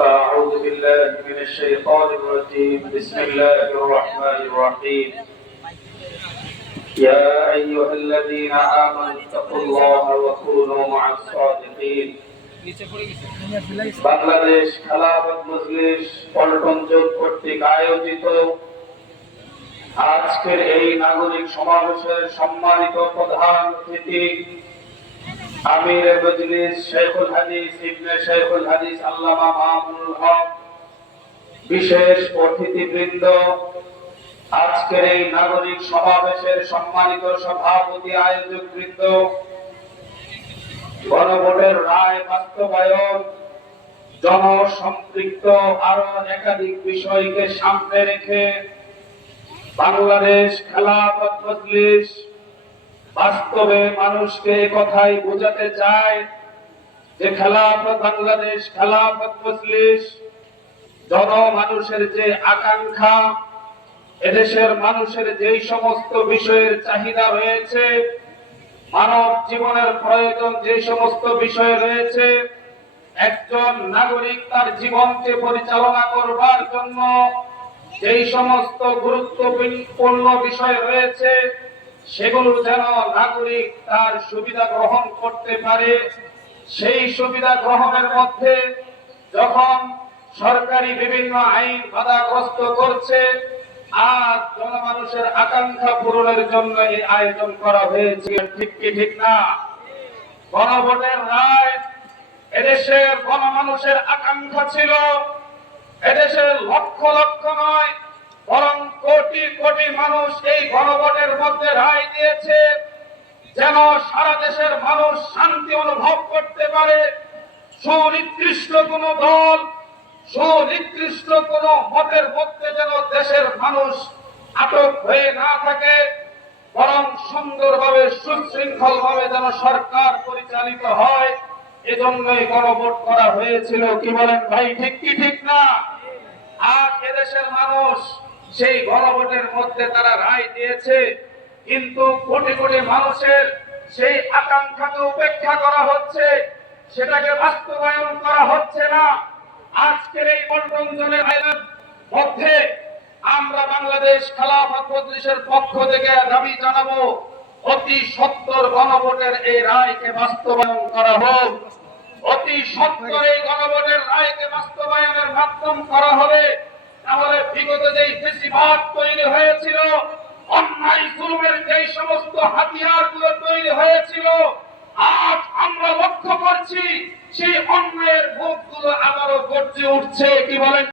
أعوذ بالله من الشيطان الرجيم بسم الله الرحمن الرحيم يا أيها الذين آمنوا اتقوا الله وكونوا مع الصادقين বাংলাদেশ খেলাফত মজলিস পল্টন জোট কর্তৃক আয়োজিত আজকের এই নাগরিক সমাবেশের সম্মানিত প্রধান অতিথি আমির মজলিস শেখুল হাদিস ইবনে শেখুল হাদিস আল্লামা মামুনুল হক, বিশেষ অতিথিবৃন্দ, আজকের এই নাগরিক সমাবেশের সম্মানিত সভাপতি আয়োজকবৃন্দ, গণভোটের রায় বাস্তবায়ন, জনসম্পৃক্ত আরো একাধিক বিষয়কে সামনে রেখে বাংলাদেশ খেলাফত মজলিস বাস্তবে মানুষকে কথাই বোঝাতে চায় যে বাংলাদেশ খেলাফত মজলিস জনমানুষের যে আকাঙ্ক্ষা, এদেশের মানুষের যেই সমস্ত বিষয়ের চাহিদা রয়েছে, মানব জীবনের প্রয়োজন যে সমস্ত বিষয় রয়েছে, একজন নাগরিক তার জীবনকে পরিচালনা করবার জন্য যেই সমস্ত গুরুত্বপূর্ণ বিষয় রয়েছে, সেগুলো যেন নাগরিক তার সুবিধা গ্রহণ করতে পারে। সেই সুবিধা গ্রহণের মধ্যে যখন সরকারি বিভিন্ন আইন বাধাগ্রস্ত করছে, আর জনমানুষের আকাঙ্ক্ষা পূরণের জন্য এই আয়োজন করা হয়েছে। ঠিক কি ঠিক না? গণভোটের রায় এদেশের গণমানুষের আকাঙ্ক্ষা ছিল, এদেশের লক্ষ লক্ষ নয় বরং কোটি কোটি মানুষ এই গণভোটের মধ্যে রায় দিয়েছে যেন সারা দেশের মানুষ শান্তি অনুভব করতে পারে। সুনির্দিষ্ট কোন দল, সুনির্দিষ্ট কোন মতের মধ্যে যেন দেশের মানুষ আটক হয়ে না থাকে, বরং সুন্দরভাবে সুশৃঙ্খল ভাবে যেন সরকার পরিচালিত হয়। এজন্যই গণভোট করা হয়েছিল। কি বলেন ভাই, ঠিক কি ঠিক না? আর এদেশের মানুষ সেই গণভোটের মধ্যে তারা রায় দিয়েছে, কিন্তু কোটি কোটি মানুষের সেই আকাঙ্ক্ষাকে উপেক্ষা করা হচ্ছে, সেটাকে বাস্তবায়ন করা হচ্ছে না। আজকের এই পল্টন জোনের আইনের মধ্যে আমরা বাংলাদেশ খেলাফত মজলিসের পক্ষ থেকে দাবি জানাবো, অতি সত্বর গণভোটের এই রায়কে বাস্তবায়ন করা হোক। অতি সত্বর এই গণভোটের রায়কে বাস্তবায়নের মাধ্যম করা হবে। তাহলে বিগত যেই ফ্যাসিবাদ তৈরি হয়েছিল, অন্যায় জুলুমের যেই সমস্ত হাতিয়ার গুলো তৈরি হয়েছিল, আজ আমরা লক্ষ্য করছি সেই অন্যায়ের মুখগুলো আবারও গর্জে উঠছে। কি বলেন?